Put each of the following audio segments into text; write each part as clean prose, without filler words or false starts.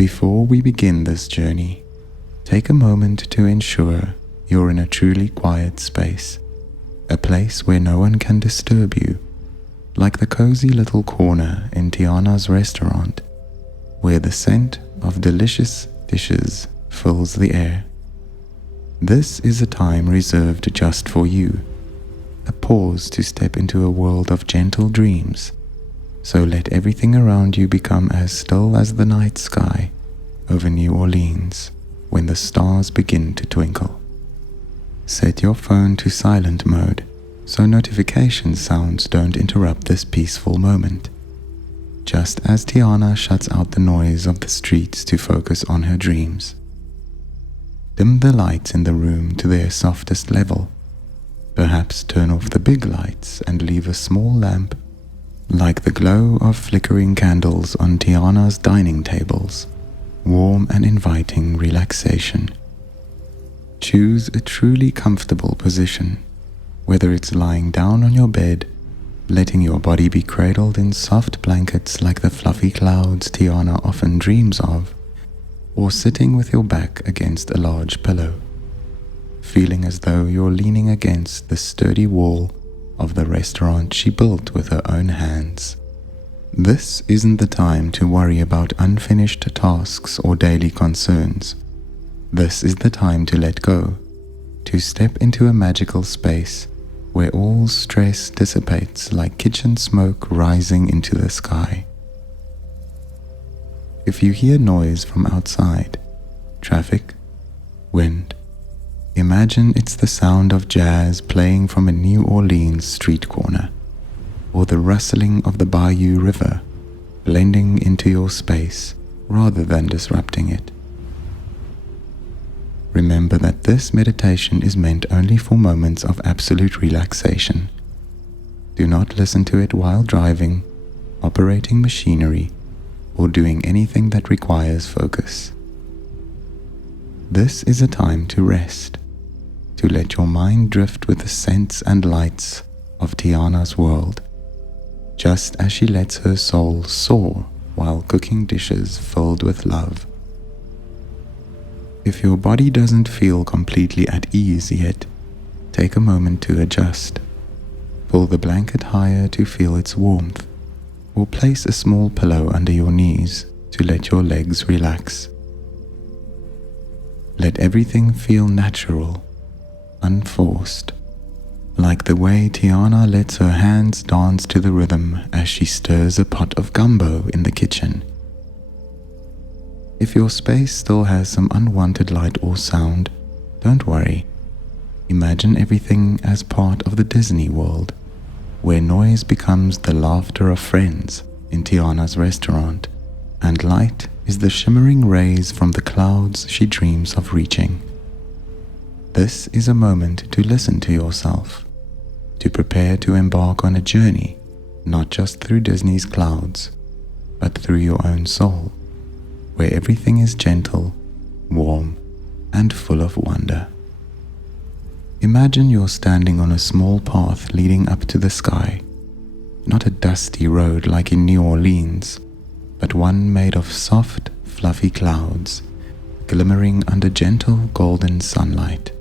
Before we begin this journey, take a moment to ensure you're in a truly quiet space, a place where no one can disturb you, like the cozy little corner in Tiana's restaurant, where the scent of delicious dishes fills the air. This is a time reserved just for you, a pause to step into a world of gentle dreams. So let everything around you become as still as the night sky over New Orleans when the stars begin to twinkle. Set your phone to silent mode so notification sounds don't interrupt this peaceful moment. Just as Tiana shuts out the noise of the streets to focus on her dreams. Dim the lights in the room to their softest level. Perhaps turn off the big lights and leave a small lamp, like the glow of flickering candles on Tiana's dining tables, warm and inviting relaxation. Choose a truly comfortable position, whether it's lying down on your bed, letting your body be cradled in soft blankets like the fluffy clouds Tiana often dreams of, or sitting with your back against a large pillow, feeling as though you're leaning against the sturdy wall of the restaurant she built with her own hands. This isn't the time to worry about unfinished tasks or daily concerns. This is the time to let go, to step into a magical space where all stress dissipates like kitchen smoke rising into the sky. If you hear noise from outside, traffic, wind, imagine it's the sound of jazz playing from a New Orleans street corner, or the rustling of the Bayou River blending into your space rather than disrupting it. Remember that this meditation is meant only for moments of absolute relaxation. Do not listen to it while driving, operating machinery, or doing anything that requires focus. This is a time to rest, to let your mind drift with the scents and lights of Tiana's world, just as she lets her soul soar while cooking dishes filled with love. If your body doesn't feel completely at ease yet, take a moment to adjust. Pull the blanket higher to feel its warmth, or place a small pillow under your knees to let your legs relax. Let everything feel natural, unforced, like the way Tiana lets her hands dance to the rhythm as she stirs a pot of gumbo in the kitchen. If your space still has some unwanted light or sound, don't worry. Imagine everything as part of the Disney world, where noise becomes the laughter of friends in Tiana's restaurant, and light is the shimmering rays from the clouds she dreams of reaching. This is a moment to listen to yourself, to prepare to embark on a journey, not just through Disney's clouds, but through your own soul, where everything is gentle, warm, and full of wonder. Imagine you're standing on a small path leading up to the sky, not a dusty road like in New Orleans, but one made of soft, fluffy clouds, glimmering under gentle golden sunlight.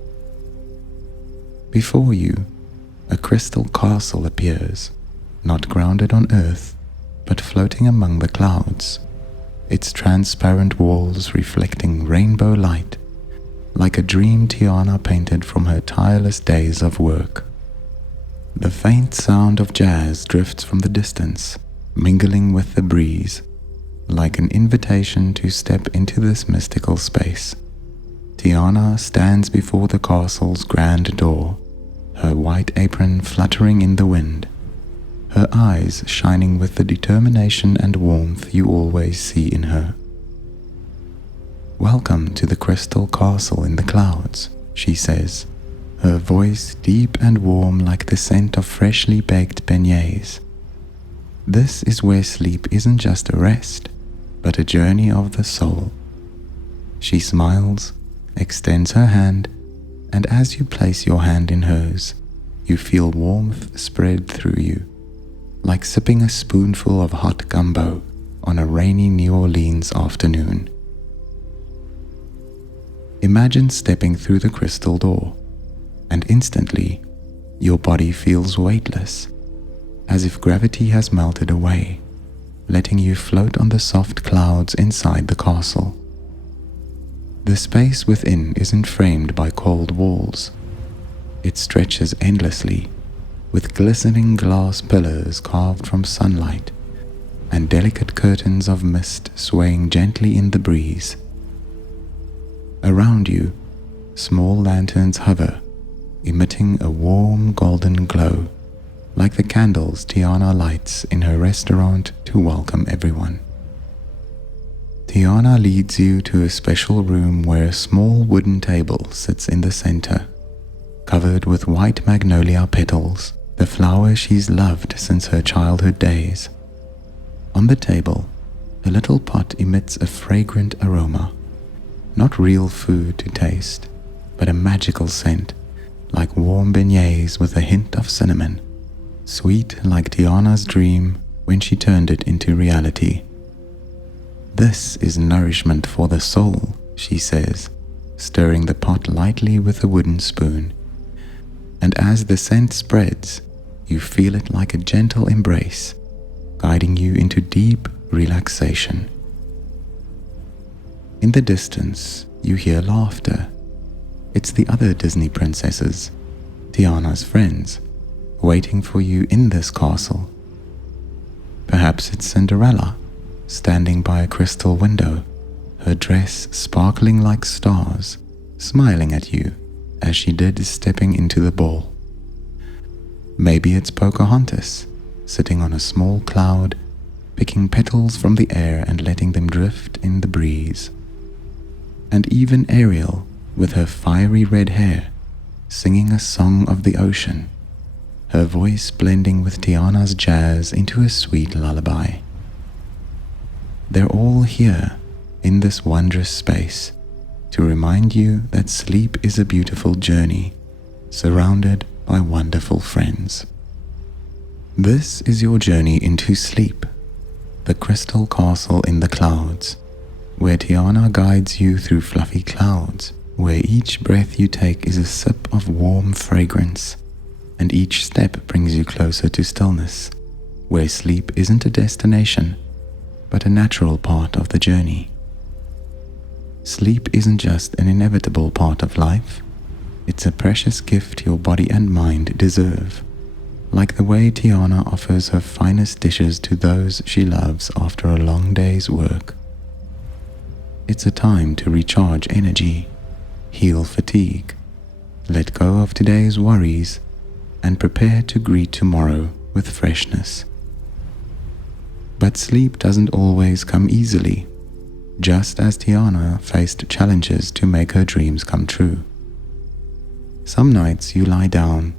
Before you, a crystal castle appears, not grounded on earth, but floating among the clouds, its transparent walls reflecting rainbow light, like a dream Tiana painted from her tireless days of work. The faint sound of jazz drifts from the distance, mingling with the breeze, like an invitation to step into this mystical space. Tiana stands before the castle's grand door, her white apron fluttering in the wind, her eyes shining with the determination and warmth you always see in her. "Welcome to the crystal castle in the clouds," she says, her voice deep and warm like the scent of freshly baked beignets. "This is where sleep isn't just a rest, but a journey of the soul." She smiles, extends her hand, and as you place your hand in hers, you feel warmth spread through you, like sipping a spoonful of hot gumbo on a rainy New Orleans afternoon. Imagine stepping through the crystal door, and instantly your body feels weightless, as if gravity has melted away, letting you float on the soft clouds inside the castle. The space within isn't framed by cold walls. It stretches endlessly, with glistening glass pillars carved from sunlight and delicate curtains of mist swaying gently in the breeze. Around you, small lanterns hover, emitting a warm golden glow, like the candles Tiana lights in her restaurant to welcome everyone. Tiana leads you to a special room where a small wooden table sits in the center, covered with white magnolia petals, the flower she's loved since her childhood days. On the table, a little pot emits a fragrant aroma, not real food to taste, but a magical scent, like warm beignets with a hint of cinnamon, sweet like Tiana's dream when she turned it into reality. "This is nourishment for the soul," she says, stirring the pot lightly with a wooden spoon. And as the scent spreads, you feel it like a gentle embrace, guiding you into deep relaxation. In the distance, you hear laughter. It's the other Disney princesses, Tiana's friends, waiting for you in this castle. Perhaps it's Cinderella, standing by a crystal window, her dress sparkling like stars, smiling at you as she did stepping into the ball. Maybe it's Pocahontas, sitting on a small cloud, picking petals from the air and letting them drift in the breeze. And even Ariel, with her fiery red hair, singing a song of the ocean, her voice blending with Tiana's jazz into a sweet lullaby. They're all here in this wondrous space to remind you that sleep is a beautiful journey, surrounded by wonderful friends. This is your journey into sleep, the crystal castle in the clouds, where Tiana guides you through fluffy clouds, where each breath you take is a sip of warm fragrance, and each step brings you closer to stillness, where sleep isn't a destination, but a natural part of the journey. Sleep isn't just an inevitable part of life, it's a precious gift your body and mind deserve, like the way Tiana offers her finest dishes to those she loves after a long day's work. It's a time to recharge energy, heal fatigue, let go of today's worries, and prepare to greet tomorrow with freshness. But sleep doesn't always come easily, just as Tiana faced challenges to make her dreams come true. Some nights you lie down,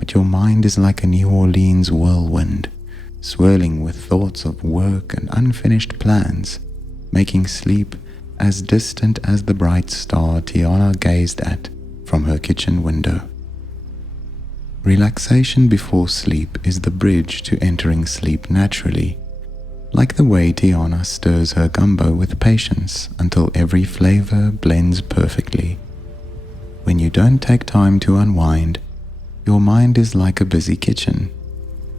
but your mind is like a New Orleans whirlwind, swirling with thoughts of work and unfinished plans, making sleep as distant as the bright star Tiana gazed at from her kitchen window. Relaxation before sleep is the bridge to entering sleep naturally, like the way Tiana stirs her gumbo with patience until every flavor blends perfectly. When you don't take time to unwind, your mind is like a busy kitchen,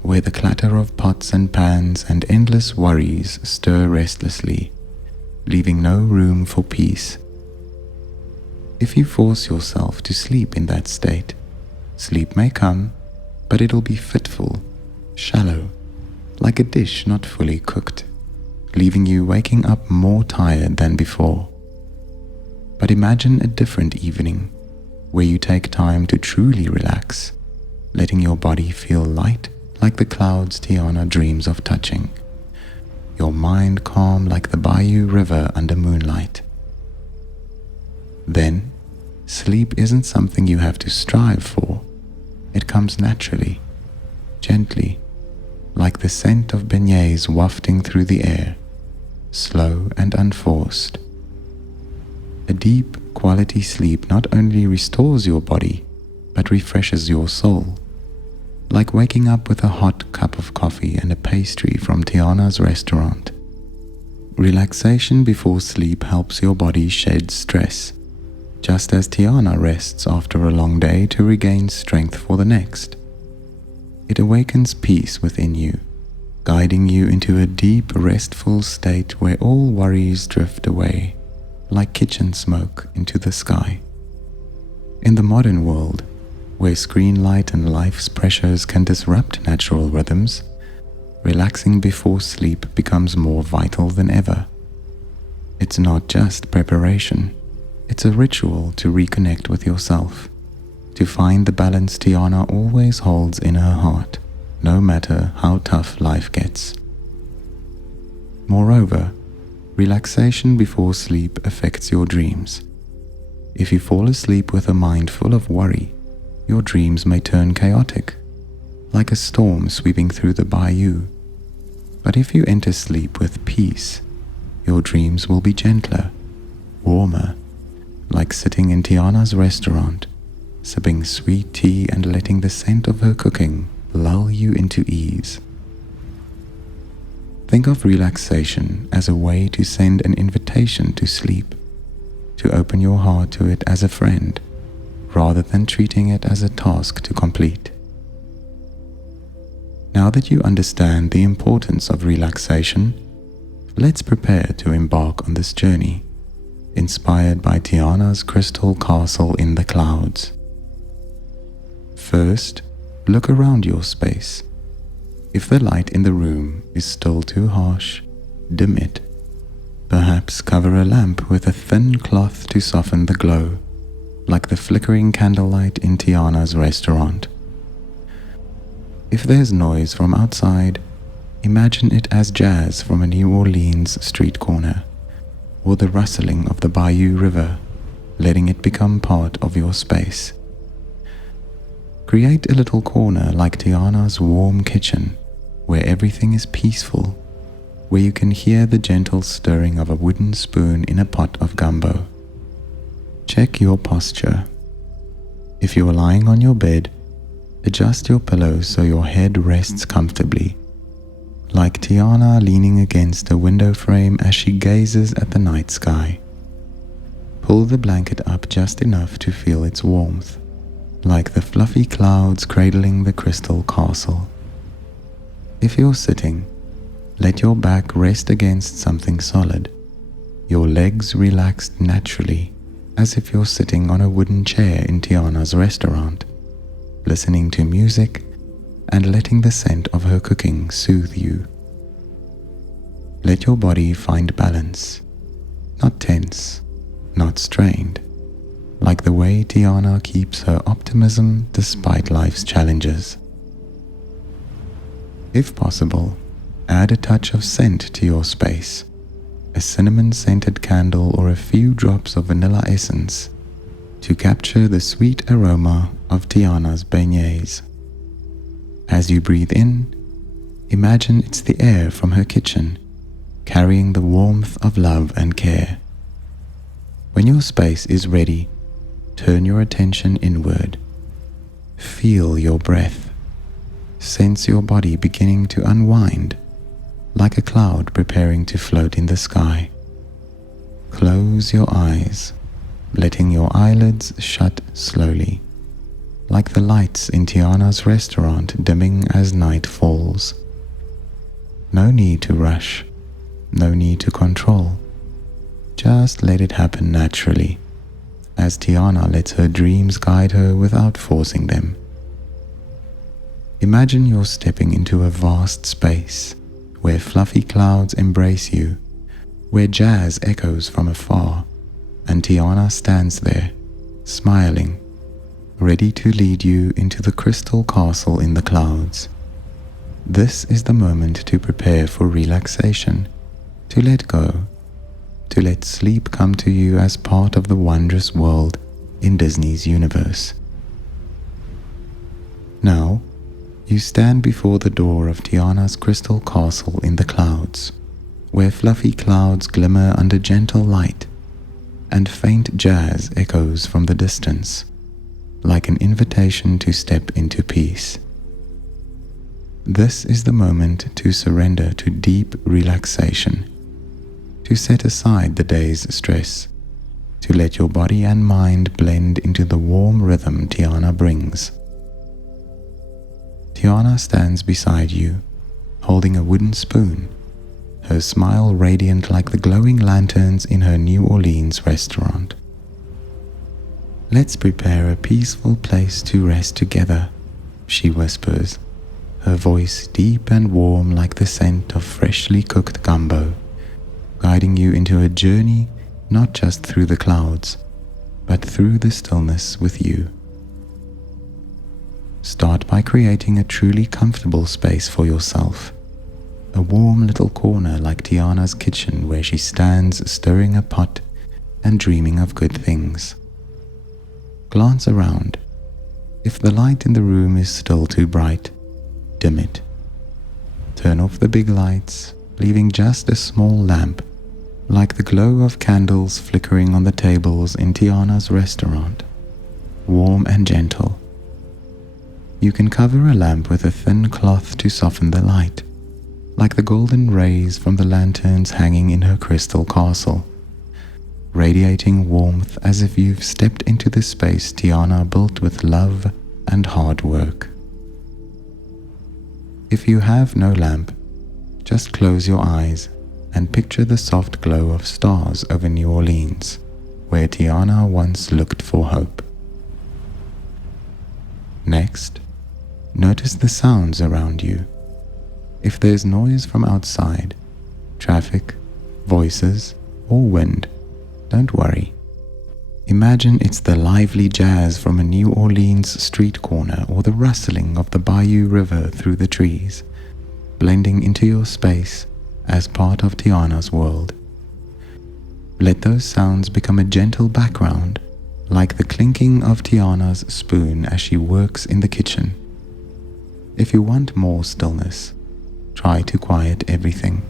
where the clatter of pots and pans and endless worries stir restlessly, leaving no room for peace. If you force yourself to sleep in that state, sleep may come, but it'll be fitful, shallow, like a dish not fully cooked, leaving you waking up more tired than before. But imagine a different evening, where you take time to truly relax, letting your body feel light like the clouds Tiana dreams of touching, your mind calm like the bayou river under moonlight. Then, sleep isn't something you have to strive for. It comes naturally, gently, like the scent of beignets wafting through the air, slow and unforced. A deep, quality sleep not only restores your body, but refreshes your soul, like waking up with a hot cup of coffee and a pastry from Tiana's restaurant. Relaxation before sleep helps your body shed stress, just as Tiana rests after a long day to regain strength for the next. It awakens peace within you, guiding you into a deep, restful state where all worries drift away, like kitchen smoke into the sky. In the modern world, where screen light and life's pressures can disrupt natural rhythms, relaxing before sleep becomes more vital than ever. It's not just preparation, it's a ritual to reconnect with yourself, to find the balance Tiana always holds in her heart, no matter how tough life gets. Moreover, relaxation before sleep affects your dreams. If you fall asleep with a mind full of worry, your dreams may turn chaotic, like a storm sweeping through the bayou. But if you enter sleep with peace, your dreams will be gentler, warmer, like sitting in Tiana's restaurant, sipping sweet tea and letting the scent of her cooking lull you into ease. Think of relaxation as a way to send an invitation to sleep, to open your heart to it as a friend, rather than treating it as a task to complete. Now that you understand the importance of relaxation, let's prepare to embark on this journey, inspired by Tiana's crystal castle in the clouds. First, look around your space. If the light in the room is still too harsh, dim it. Perhaps cover a lamp with a thin cloth to soften the glow, like the flickering candlelight in Tiana's restaurant. If there's noise from outside, imagine it as jazz from a New Orleans street corner, or the rustling of the Bayou River, letting it become part of your space. Create a little corner like Tiana's warm kitchen, where everything is peaceful, where you can hear the gentle stirring of a wooden spoon in a pot of gumbo. Check your posture. If you are lying on your bed, adjust your pillows so your head rests comfortably, like Tiana leaning against a window frame as she gazes at the night sky. Pull the blanket up just enough to feel its warmth, like the fluffy clouds cradling the crystal castle. If you're sitting, let your back rest against something solid, your legs relaxed naturally, as if you're sitting on a wooden chair in Tiana's restaurant, listening to music and letting the scent of her cooking soothe you. Let your body find balance, not tense, not strained, like the way Tiana keeps her optimism despite life's challenges. If possible, add a touch of scent to your space, a cinnamon-scented candle or a few drops of vanilla essence to capture the sweet aroma of Tiana's beignets. As you breathe in, imagine it's the air from her kitchen, carrying the warmth of love and care. When your space is ready, turn your attention inward. Feel your breath. Sense your body beginning to unwind, like a cloud preparing to float in the sky. Close your eyes, letting your eyelids shut slowly, like the lights in Tiana's restaurant dimming as night falls. No need to rush, no need to control. Just let it happen naturally, as Tiana lets her dreams guide her without forcing them. Imagine you're stepping into a vast space, where fluffy clouds embrace you, where jazz echoes from afar, and Tiana stands there, smiling, ready to lead you into the crystal castle in the clouds. This is the moment to prepare for relaxation, to let go, to let sleep come to you as part of the wondrous world in Disney's universe. Now, you stand before the door of Tiana's crystal castle in the clouds, where fluffy clouds glimmer under gentle light, and faint jazz echoes from the distance, like an invitation to step into peace. This is the moment to surrender to deep relaxation, to set aside the day's stress, to let your body and mind blend into the warm rhythm Tiana brings. Tiana stands beside you, holding a wooden spoon, her smile radiant like the glowing lanterns in her New Orleans restaurant. "Let's prepare a peaceful place to rest together," she whispers, her voice deep and warm like the scent of freshly cooked gumbo, guiding you into a journey not just through the clouds, but through the stillness with you. Start by creating a truly comfortable space for yourself, a warm little corner like Tiana's kitchen where she stands stirring a pot and dreaming of good things. Glance around. If the light in the room is still too bright, dim it. Turn off the big lights, leaving just a small lamp, like the glow of candles flickering on the tables in Tiana's restaurant, warm and gentle. You can cover a lamp with a thin cloth to soften the light, like the golden rays from the lanterns hanging in her crystal castle, radiating warmth as if you've stepped into the space Tiana built with love and hard work. If you have no lamp, just close your eyes and picture the soft glow of stars over New Orleans, where Tiana once looked for hope. Next, notice the sounds around you. If there's noise from outside, traffic, voices, or wind, don't worry. Imagine it's the lively jazz from a New Orleans street corner or the rustling of the Bayou River through the trees, blending into your space as part of Tiana's world. Let those sounds become a gentle background, like the clinking of Tiana's spoon as she works in the kitchen. If you want more stillness, try to quiet everything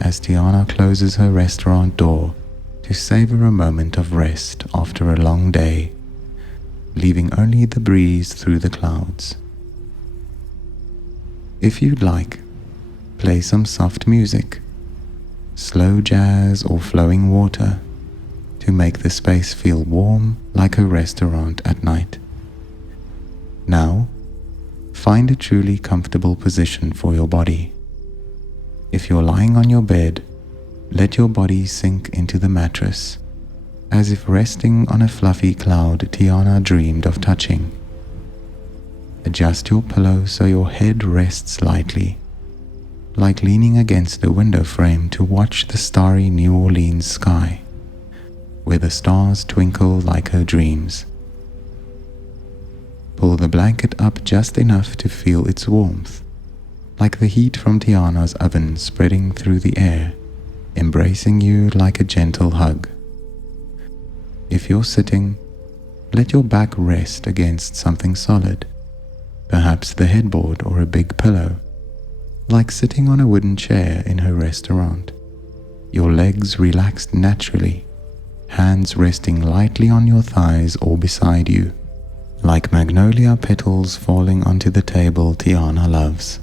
as Tiana closes her restaurant door to savor a moment of rest after a long day, leaving only the breeze through the clouds. If you'd like, play some soft music, slow jazz or flowing water, to make the space feel warm like a restaurant at night. Now, find a truly comfortable position for your body. If you're lying on your bed, let your body sink into the mattress, as if resting on a fluffy cloud Tiana dreamed of touching. Adjust your pillow so your head rests lightly, like leaning against a window frame to watch the starry New Orleans sky, where the stars twinkle like her dreams. Pull the blanket up just enough to feel its warmth, like the heat from Tiana's oven spreading through the air, embracing you like a gentle hug. If you're sitting, let your back rest against something solid, perhaps the headboard or a big pillow, like sitting on a wooden chair in her restaurant. Your legs relaxed naturally, hands resting lightly on your thighs or beside you, like magnolia petals falling onto the table Tiana loves.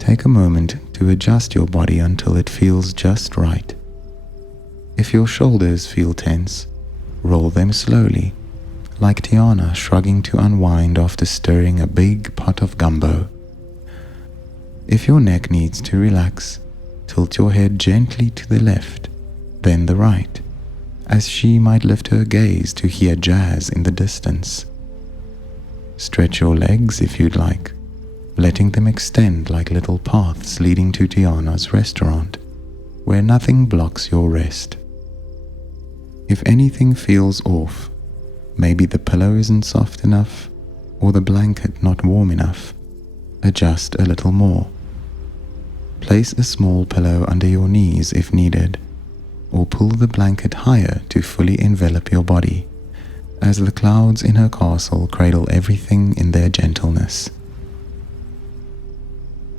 Take a moment to adjust your body until it feels just right. If your shoulders feel tense, roll them slowly, like Tiana shrugging to unwind after stirring a big pot of gumbo. If your neck needs to relax, tilt your head gently to the left, then the right, as she might lift her gaze to hear jazz in the distance. Stretch your legs if you'd like, letting them extend like little paths leading to Tiana's restaurant, where nothing blocks your rest. If anything feels off, maybe the pillow isn't soft enough or the blanket not warm enough, adjust a little more. Place a small pillow under your knees if needed, or pull the blanket higher to fully envelop your body, as the clouds in her castle cradle everything in their gentleness.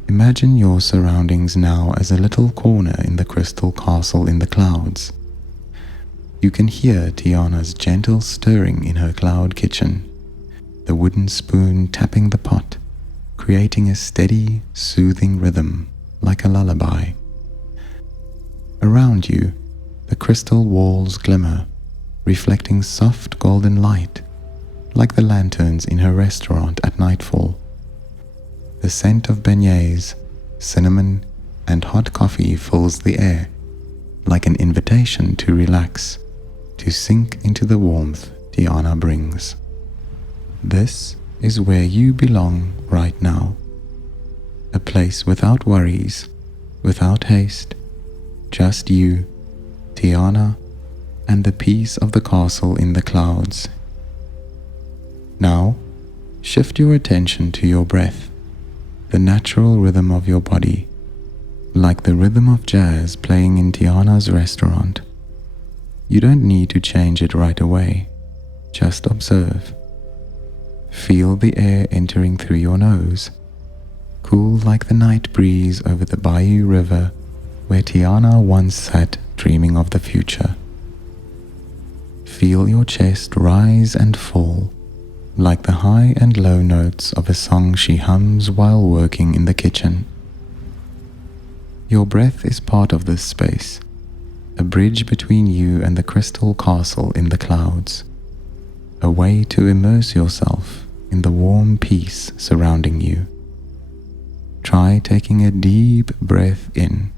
Imagine your surroundings now as a little corner in the crystal castle in the clouds. You can hear Tiana's gentle stirring in her cloud kitchen, the wooden spoon tapping the pot, creating a steady, soothing rhythm like a lullaby. Around you, the crystal walls glimmer, reflecting soft golden light, like the lanterns in her restaurant at nightfall. The scent of beignets, cinnamon, and hot coffee fills the air, like an invitation to relax, to sink into the warmth Tiana brings. This is where you belong right now. A place without worries, without haste, just you, Tiana, and the peace of the castle in the clouds. Now, shift your attention to your breath, the natural rhythm of your body, like the rhythm of jazz playing in Tiana's restaurant. You don't need to change it right away, just observe. Feel the air entering through your nose, cool like the night breeze over the Bayou River where Tiana once sat dreaming of the future. Feel your chest rise and fall, like the high and low notes of a song she hums while working in the kitchen. Your breath is part of this space, a bridge between you and the crystal castle in the clouds, a way to immerse yourself in the warm peace surrounding you. Try taking a deep breath in,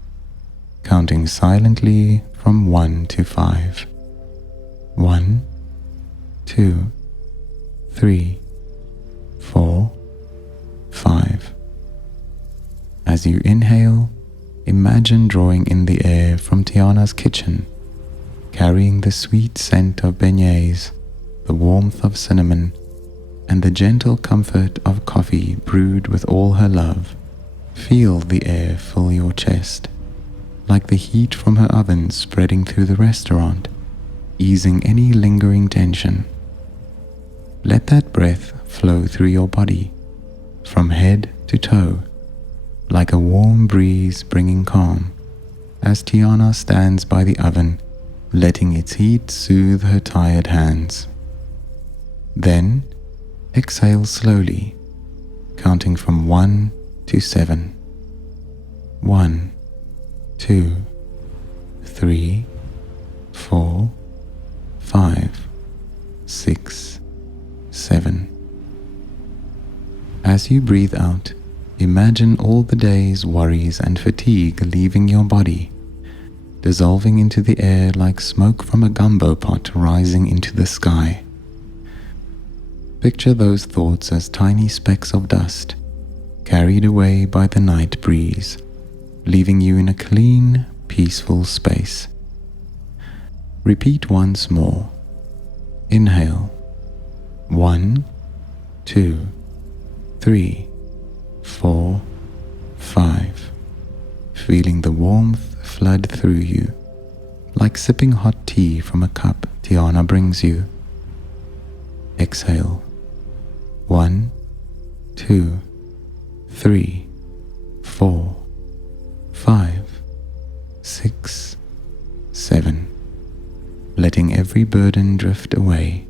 counting silently from 1 to 5. 1, 2, 3, 4, 5. As you inhale, imagine drawing in the air from Tiana's kitchen, carrying the sweet scent of beignets, the warmth of cinnamon, and the gentle comfort of coffee brewed with all her love. Feel the air fill your chest, like the heat from her oven spreading through the restaurant, easing any lingering tension. Let that breath flow through your body, from head to toe, like a warm breeze bringing calm, as Tiana stands by the oven, letting its heat soothe her tired hands. Then, exhale slowly, counting from 1 to 7. 1, 2, 3, 4, 5, 6, 7. As you breathe out, imagine all the day's worries and fatigue leaving your body, dissolving into the air like smoke from a gumbo pot rising into the sky. Picture those thoughts as tiny specks of dust, carried away by the night breeze, leaving you in a clean, peaceful space. Repeat once more. Inhale. 1, 2, 3, 4, 5. Feeling the warmth flood through you, like sipping hot tea from a cup Tiana brings you. Exhale. 1, 2, 3, 4, 5, 6, 7. Letting every burden drift away,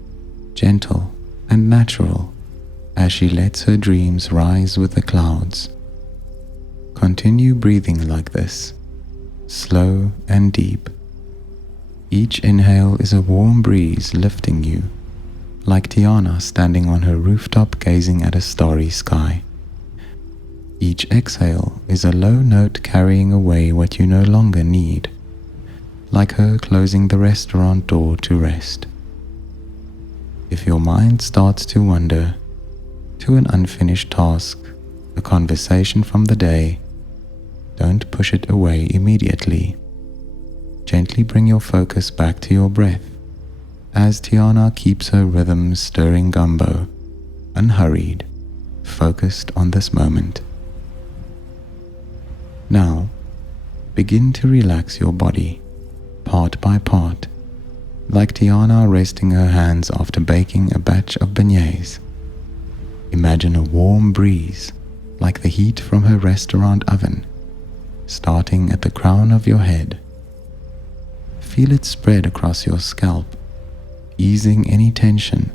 gentle and natural, as she lets her dreams rise with the clouds. Continue breathing like this, slow and deep. Each inhale is a warm breeze lifting you, like Tiana standing on her rooftop gazing at a starry sky. Each exhale is a low note carrying away what you no longer need, like her closing the restaurant door to rest. If your mind starts to wander to an unfinished task, a conversation from the day, don't push it away immediately. Gently bring your focus back to your breath, as Tiana keeps her rhythm stirring gumbo, unhurried, focused on this moment. Now, begin to relax your body, part by part, like Tiana resting her hands after baking a batch of beignets. Imagine a warm breeze, like the heat from her restaurant oven, starting at the crown of your head. Feel it spread across your scalp, easing any tension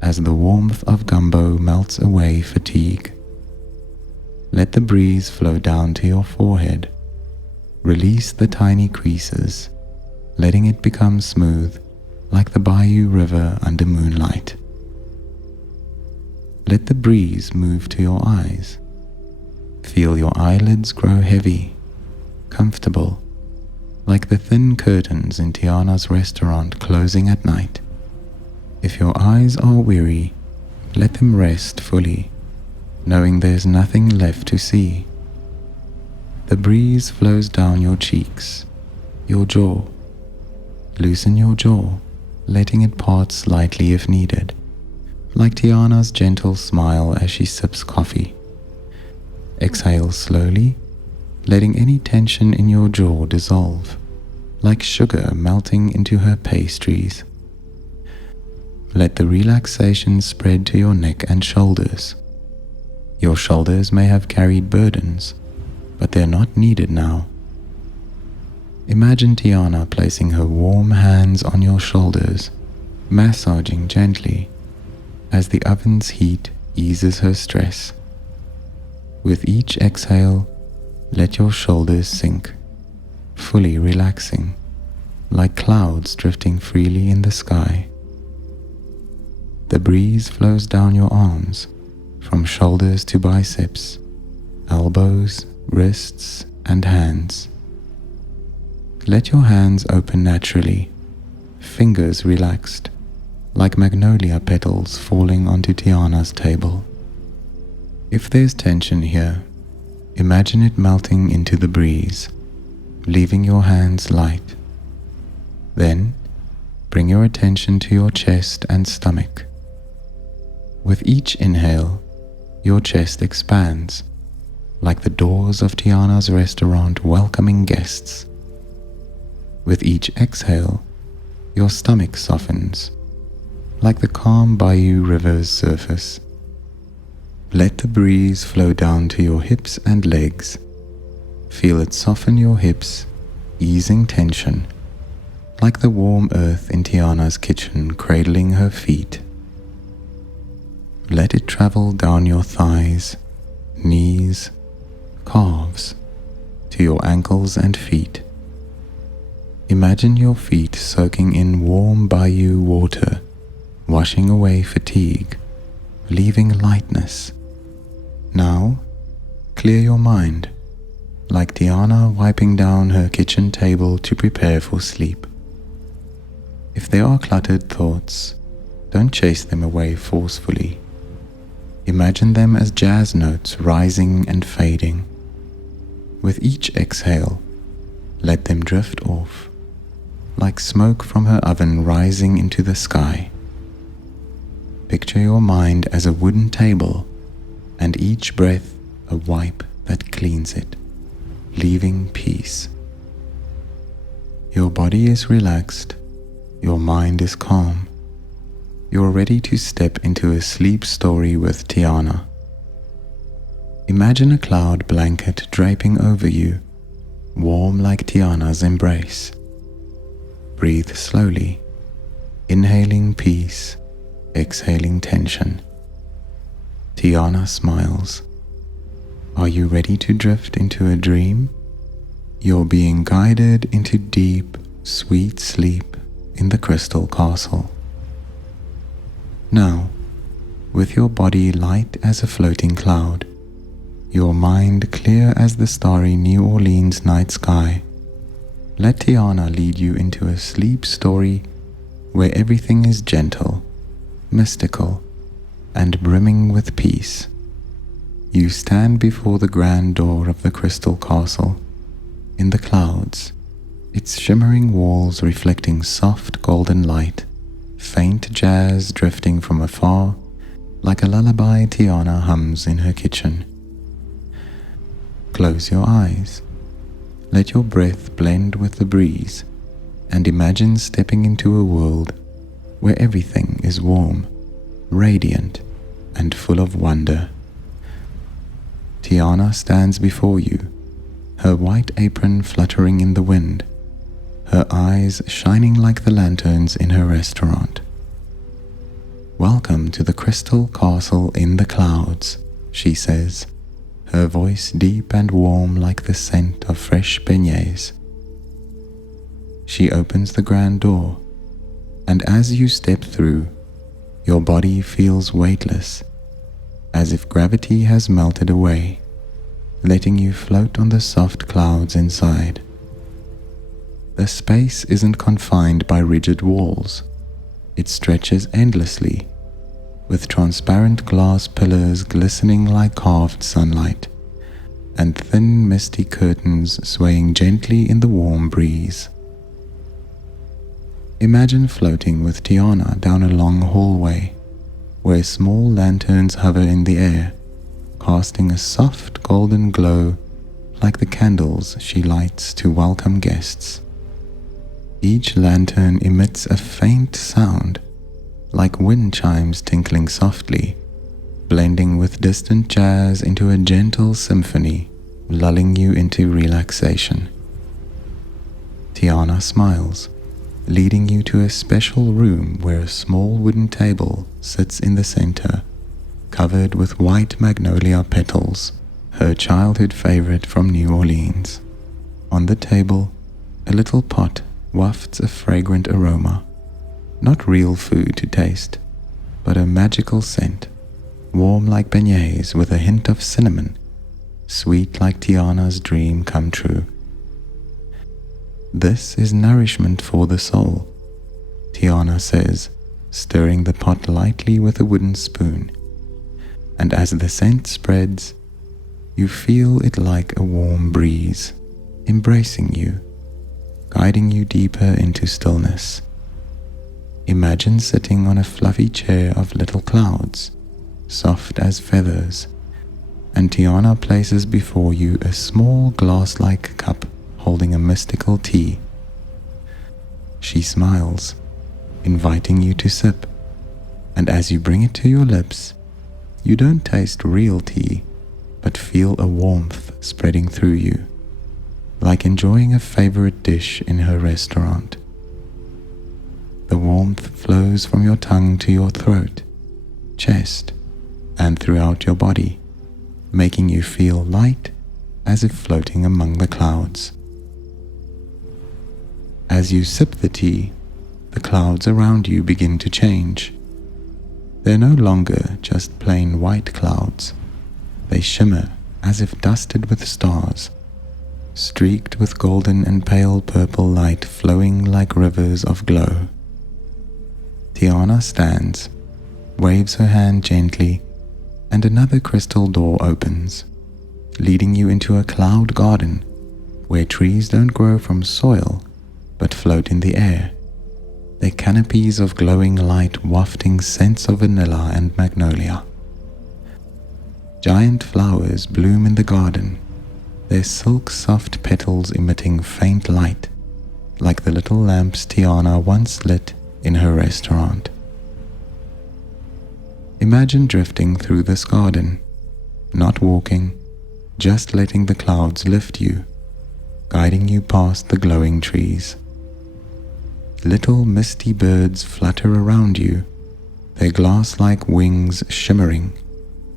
as the warmth of gumbo melts away fatigue. Let the breeze flow down to your forehead. Release the tiny creases, letting it become smooth, like the bayou river under moonlight. Let the breeze move to your eyes. Feel your eyelids grow heavy, comfortable, like the thin curtains in Tiana's restaurant closing at night. If your eyes are weary, let them rest fully, knowing there's nothing left to see. The breeze flows down your cheeks, your jaw. Loosen your jaw, letting it part slightly if needed, like Tiana's gentle smile as she sips coffee. Exhale slowly, letting any tension in your jaw dissolve, like sugar melting into her pastries. Let the relaxation spread to your neck and shoulders. Your shoulders may have carried burdens, but they're not needed now. Imagine Tiana placing her warm hands on your shoulders, massaging gently as the oven's heat eases her stress. With each exhale, let your shoulders sink, fully relaxing, like clouds drifting freely in the sky. The breeze flows down your arms, from shoulders to biceps, elbows, wrists, and hands. Let your hands open naturally, fingers relaxed, like magnolia petals falling onto Tiana's table. If there's tension here, imagine it melting into the breeze, leaving your hands light. Then, bring your attention to your chest and stomach. With each inhale, your chest expands, like the doors of Tiana's restaurant welcoming guests. With each exhale, your stomach softens, like the calm bayou river's surface. Let the breeze flow down to your hips and legs. Feel it soften your hips, easing tension, like the warm earth in Tiana's kitchen cradling her feet. Let it travel down your thighs, knees, calves, to your ankles and feet. Imagine your feet soaking in warm bayou water, washing away fatigue, leaving lightness. Now, clear your mind, like Tiana wiping down her kitchen table to prepare for sleep. If there are cluttered thoughts, don't chase them away forcefully. Imagine them as jazz notes rising and fading. With each exhale, let them drift off, like smoke from her oven rising into the sky. Picture your mind as a wooden table, and each breath a wipe that cleans it, leaving peace. Your body is relaxed, your mind is calm. You're ready to step into a sleep story with Tiana. Imagine a cloud blanket draping over you, warm like Tiana's embrace. Breathe slowly, inhaling peace, exhaling tension. Tiana smiles. Are you ready to drift into a dream? You're being guided into deep, sweet sleep in the crystal castle. Now, with your body light as a floating cloud, your mind clear as the starry New Orleans night sky, let Tiana lead you into a sleep story where everything is gentle, mystical, and brimming with peace. You stand before the grand door of the crystal castle, in the clouds, its shimmering walls reflecting soft golden light, faint jazz drifting from afar, like a lullaby Tiana hums in her kitchen. Close your eyes. Let your breath blend with the breeze, and imagine stepping into a world where everything is warm, radiant, and full of wonder. Tiana stands before you, her white apron fluttering in the wind, her eyes shining like the lanterns in her restaurant. Welcome to the crystal castle in the clouds, she says, her voice deep and warm like the scent of fresh beignets. She opens the grand door, And as you step through, your body feels weightless, as if gravity has melted away, letting you float on the soft clouds inside. The space isn't confined by rigid walls. It stretches endlessly, with transparent glass pillars glistening like carved sunlight, and thin misty curtains swaying gently in the warm breeze. Imagine floating with Tiana down a long hallway, where small lanterns hover in the air, casting a soft golden glow like the candles she lights to welcome guests. Each lantern emits a faint sound, like wind chimes tinkling softly, blending with distant jazz into a gentle symphony, lulling you into relaxation. Tiana smiles, leading you to a special room where a small wooden table sits in the center, covered with white magnolia petals, her childhood favorite from New Orleans. On the table, a little pot wafts a fragrant aroma, not real food to taste, but a magical scent, warm like beignets with a hint of cinnamon, sweet like Tiana's dream come true. This is nourishment for the soul, Tiana says, stirring the pot lightly with a wooden spoon, and as the scent spreads, you feel it like a warm breeze, embracing you, guiding you deeper into stillness. Imagine sitting on a fluffy chair of little clouds, soft as feathers, and Tiana places before you a small glass-like cup holding a mystical tea. She smiles, inviting you to sip, and as you bring it to your lips, you don't taste real tea, but feel a warmth spreading through you, like enjoying a favorite dish in her restaurant. The warmth flows from your tongue to your throat, chest, and throughout your body, making you feel light as if floating among the clouds. As you sip the tea, the clouds around you begin to change. They're no longer just plain white clouds. They shimmer as if dusted with stars, streaked with golden and pale purple light flowing like rivers of glow. Tiana stands, waves her hand gently, and another crystal door opens, leading you into a cloud garden where trees don't grow from soil but float in the air, their canopies of glowing light wafting scents of vanilla and magnolia. Giant flowers bloom in the garden, their silk-soft petals emitting faint light, like the little lamps Tiana once lit in her restaurant. Imagine drifting through this garden, not walking, just letting the clouds lift you, guiding you past the glowing trees. Little misty birds flutter around you, their glass-like wings shimmering,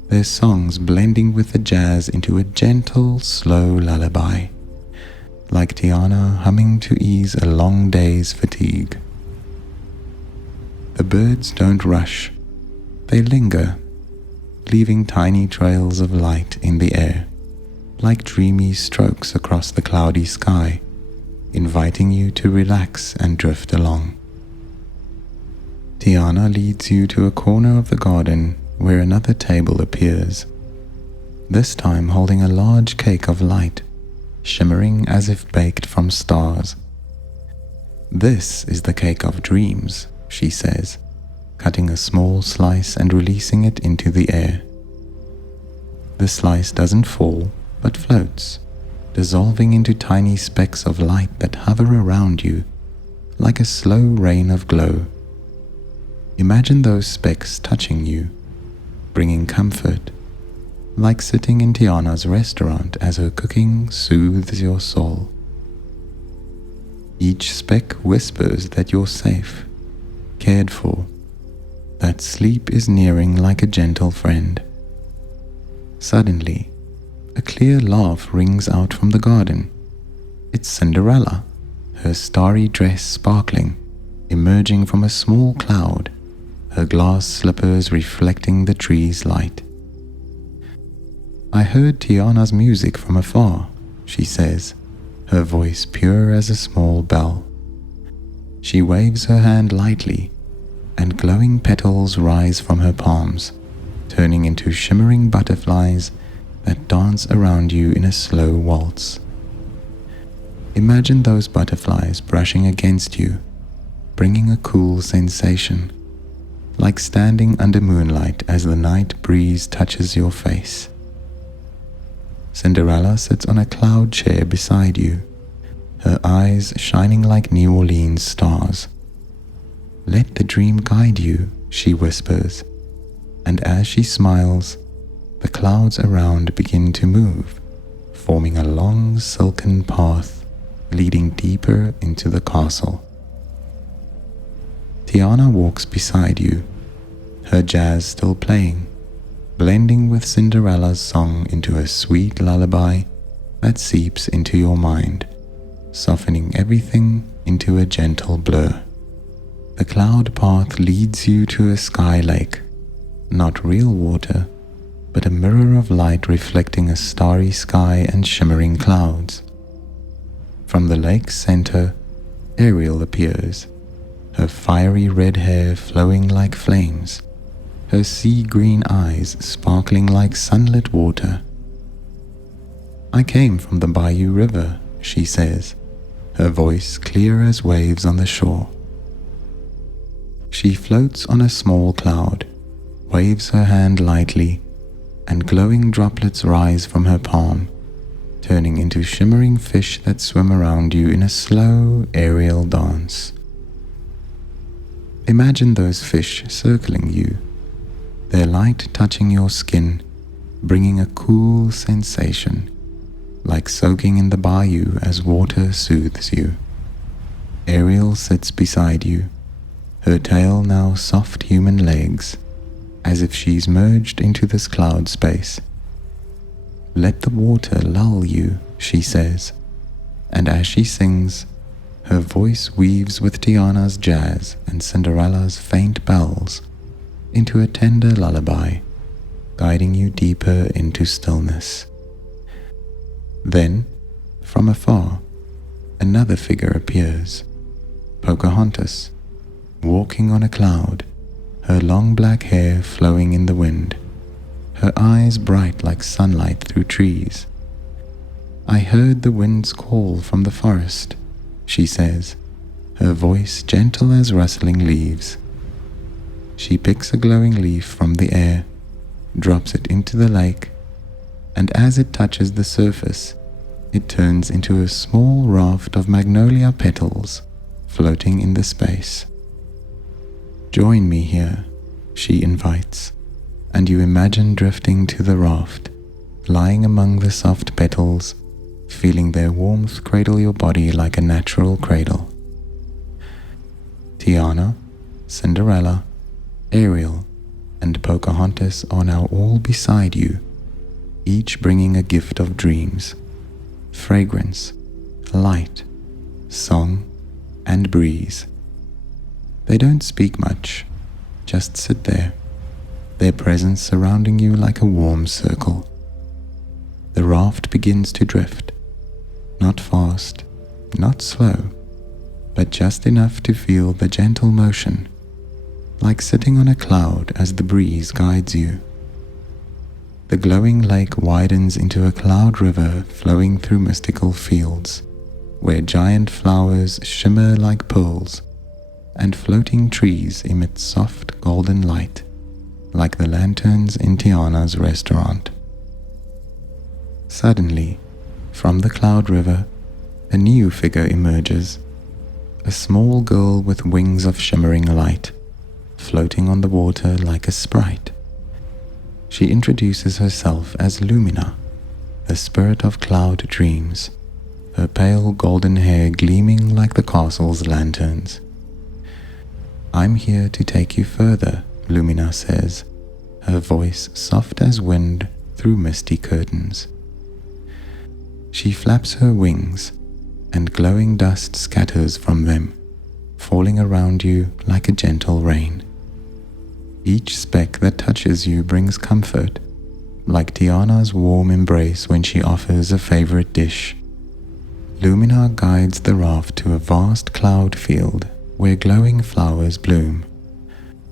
their songs blending with the jazz into a gentle, slow lullaby, like Tiana humming to ease a long day's fatigue. The birds don't rush, they linger, leaving tiny trails of light in the air, like dreamy strokes across the cloudy sky, inviting you to relax and drift along. Tiana leads you to a corner of the garden where another table appears, this time holding a large cake of light, shimmering as if baked from stars. "This is the cake of dreams," she says, cutting a small slice and releasing it into the air. The slice doesn't fall, but floats, dissolving into tiny specks of light that hover around you, like a slow rain of glow. Imagine those specks touching you, bringing comfort, like sitting in Tiana's restaurant as her cooking soothes your soul. Each speck whispers that you're safe, cared for, that sleep is nearing like a gentle friend. Suddenly, a clear laugh rings out from the garden. It's Cinderella, her starry dress sparkling, emerging from a small cloud, her glass slippers reflecting the tree's light. "I heard Tiana's music from afar," she says, her voice pure as a small bell. She waves her hand lightly, and glowing petals rise from her palms, turning into shimmering butterflies that dance around you in a slow waltz. Imagine those butterflies brushing against you, bringing a cool sensation, like standing under moonlight as the night breeze touches your face. Cinderella sits on a cloud chair beside you, her eyes shining like New Orleans stars. "Let the dream guide you," she whispers, and as she smiles, the clouds around begin to move, forming a long silken path leading deeper into the castle. Tiana walks beside you, her jazz still playing, blending with Cinderella's song into a sweet lullaby that seeps into your mind, softening everything into a gentle blur. The cloud path leads you to a sky lake, not real water, but a mirror of light reflecting a starry sky and shimmering clouds. From the lake's center, Ariel appears, her fiery red hair flowing like flames, her sea-green eyes sparkling like sunlit water. "I came from the Bayou River," she says, her voice clear as waves on the shore. She floats on a small cloud, waves her hand lightly, and glowing droplets rise from her palm, turning into shimmering fish that swim around you in a slow aerial dance. Imagine those fish circling you, their light touching your skin, bringing a cool sensation, like soaking in the bayou as water soothes you. Ariel sits beside you, her tail now soft human legs, as if she's merged into this cloud space. "Let the water lull you," she says, and as she sings, her voice weaves with Tiana's jazz and Cinderella's faint bells into a tender lullaby, guiding you deeper into stillness. Then, from afar, another figure appears, Pocahontas, walking on a cloud, her long black hair flowing in the wind, her eyes bright like sunlight through trees. "I heard the wind's call from the forest," she says, her voice gentle as rustling leaves. She picks a glowing leaf from the air, drops it into the lake, and as it touches the surface, it turns into a small raft of magnolia petals floating in the space. "Join me here," she invites, and you imagine drifting to the raft, lying among the soft petals, feeling their warmth cradle your body like a natural cradle. Tiana, Cinderella, Ariel, and Pocahontas are now all beside you, each bringing a gift of dreams, fragrance, light, song, and breeze. They don't speak much, just sit there, their presence surrounding you like a warm circle. The raft begins to drift, not fast, not slow, but just enough to feel the gentle motion, like sitting on a cloud as the breeze guides you. The glowing lake widens into a cloud river flowing through mystical fields, where giant flowers shimmer like pearls, and floating trees emit soft golden light, like the lanterns in Tiana's restaurant. Suddenly, from the cloud river, a new figure emerges, a small girl with wings of shimmering light, floating on the water like a sprite. She introduces herself as Lumina, the spirit of cloud dreams, her pale golden hair gleaming like the castle's lanterns. "I'm here to take you further," Lumina says, her voice soft as wind through misty curtains. She flaps her wings, and glowing dust scatters from them, falling around you like a gentle rain. Each speck that touches you brings comfort, like Tiana's warm embrace when she offers a favorite dish. Lumina guides the raft to a vast cloud field where glowing flowers bloom,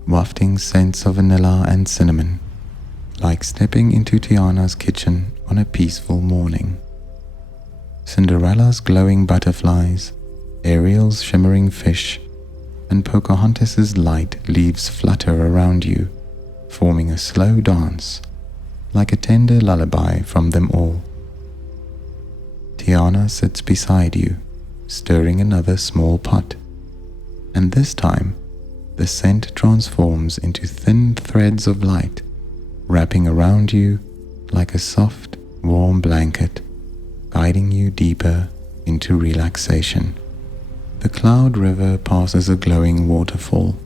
wafting scents of vanilla and cinnamon, like stepping into Tiana's kitchen on a peaceful morning. Cinderella's glowing butterflies, Ariel's shimmering fish, and Pocahontas's light leaves flutter around you, forming a slow dance, like a tender lullaby from them all. Tiana sits beside you, stirring another small pot, and this time the scent transforms into thin threads of light, wrapping around you like a soft, warm blanket, guiding you deeper into relaxation. The cloud river passes a glowing waterfall,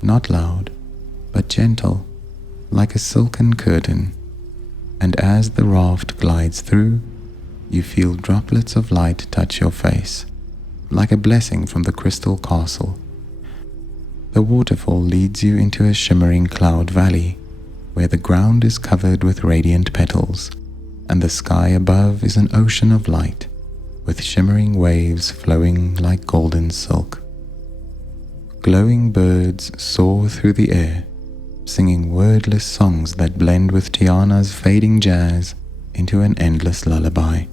not loud, but gentle, like a silken curtain, and as the raft glides through, you feel droplets of light touch your face, like a blessing from the crystal castle. The waterfall leads you into a shimmering cloud valley, where the ground is covered with radiant petals, and the sky above is an ocean of light, with shimmering waves flowing like golden silk. Glowing birds soar through the air, singing wordless songs that blend with Tiana's fading jazz into an endless lullaby.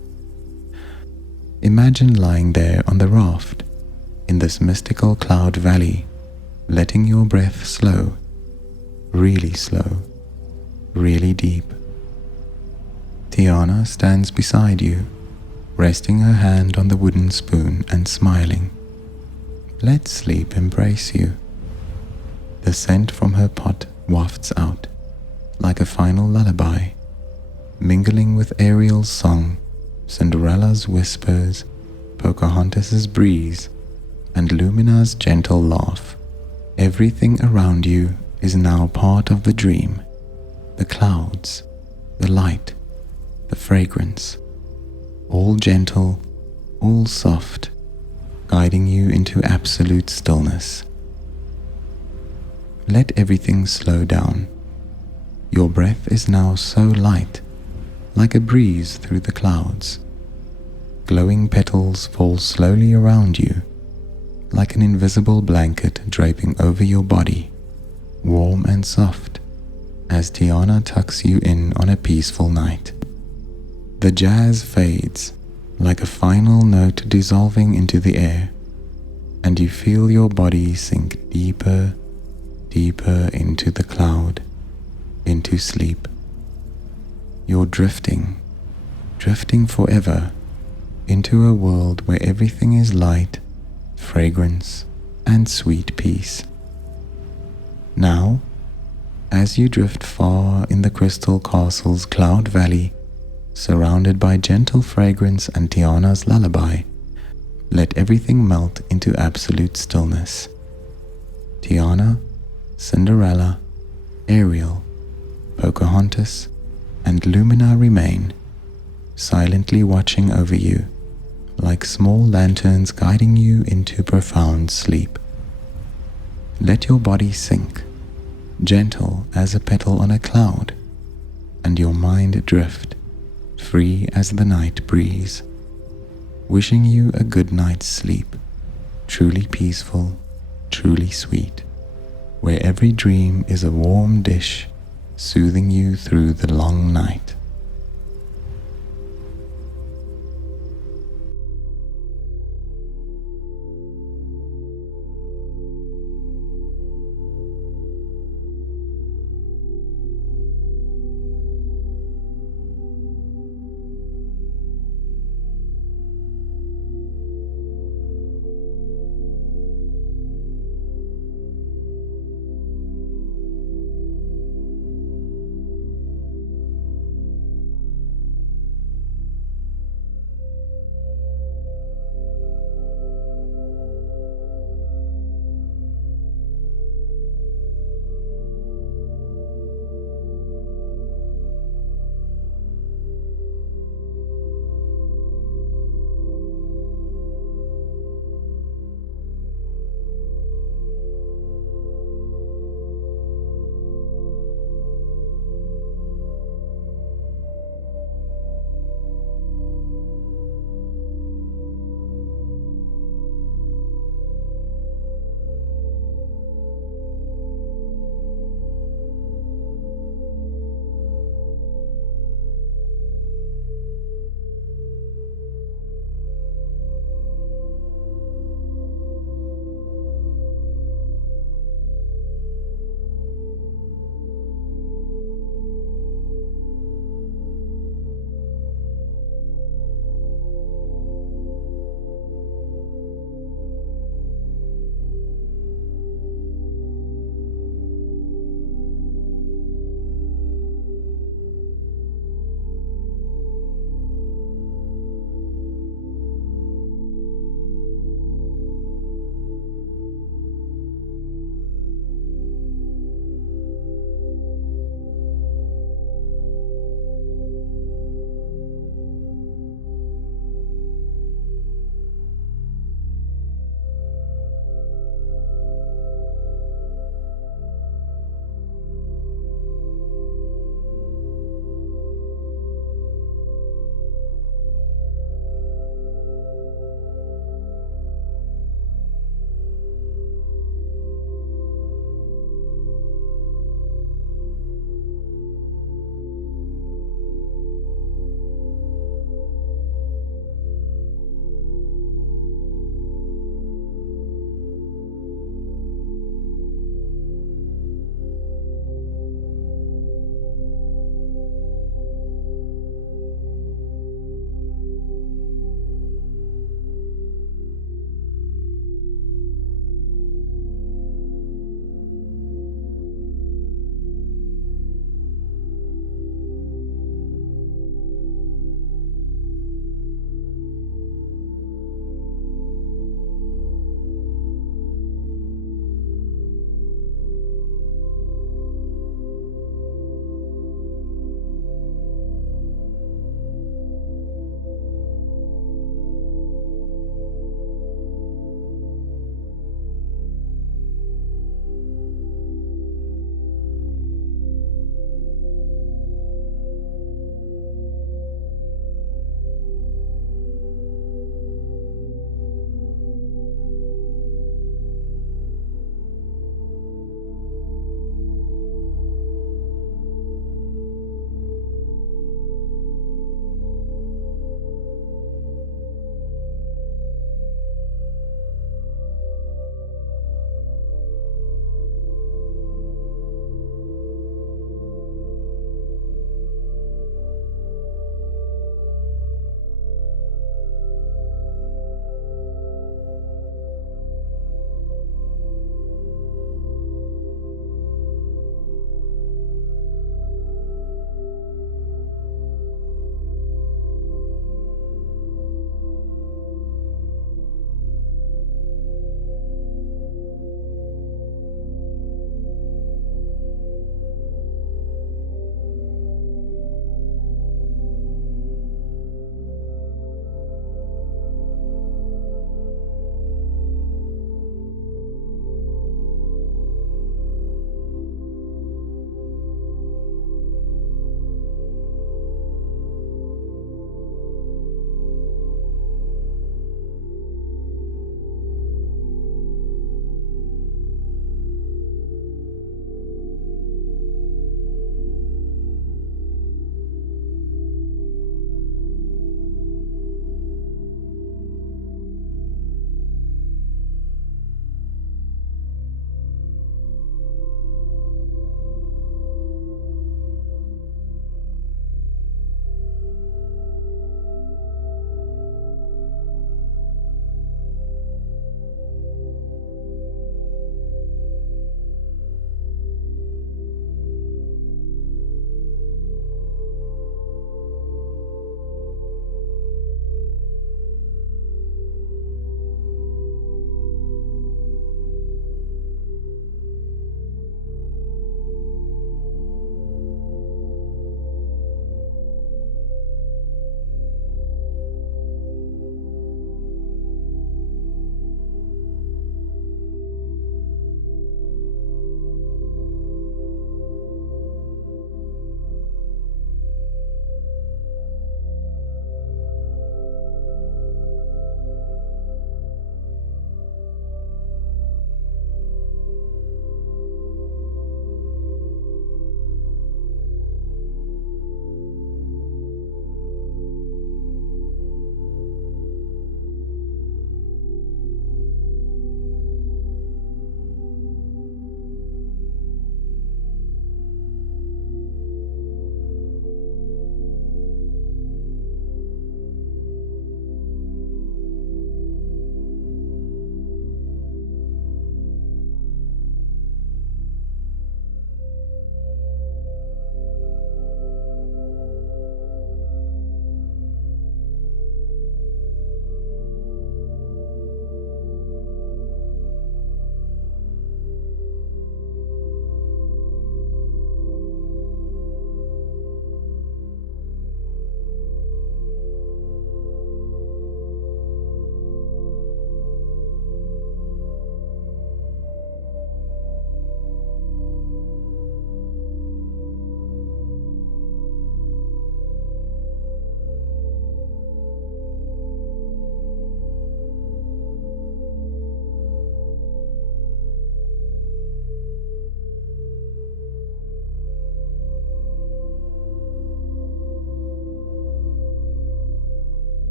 Imagine lying there on the raft, in this mystical cloud valley, letting your breath slow, really deep. Tiana stands beside you, resting her hand on the wooden spoon and smiling. Let sleep embrace you. The scent from her pot wafts out, like a final lullaby, mingling with Ariel's song, Cinderella's whispers, Pocahontas's breeze, and Lumina's gentle laugh. Everything around you is now part of the dream. The clouds, the light, the fragrance, all gentle, all soft, guiding you into absolute stillness. Let everything slow down. Your breath is now so light, like a breeze through the clouds. Glowing petals fall slowly around you, like an invisible blanket draping over your body, warm and soft, as Tiana tucks you in on a peaceful night. The jazz fades, like a final note dissolving into the air, and you feel your body sink deeper into the cloud, into sleep. You're drifting forever into a world where everything is light, fragrance, and sweet peace. Now, as you drift far in the crystal castle's cloud valley, surrounded by gentle fragrance and Tiana's lullaby, let everything melt into absolute stillness. Tiana, Cinderella, Ariel, Pocahontas, and Lumina remain, silently watching over you, like small lanterns guiding you into profound sleep. Let your body sink, gentle as a petal on a cloud, and your mind drift, free as the night breeze, wishing you a good night's sleep, truly peaceful, truly sweet, where every dream is a warm dish soothing you through the long night.